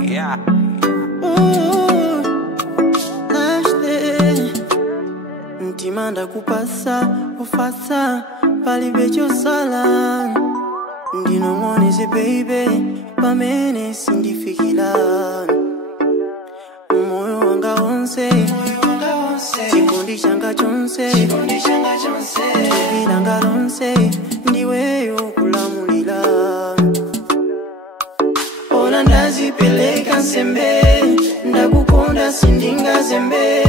Yeah. Ntimanda kupasa ufasa palibecho sala ndinong'oneze baby pamene sindifikira moyo wanga onse chikondi changa chonse chilanga lonse ndiweyo kulamulira ona ndazipeleka nsembe ndakukonda sindingazembe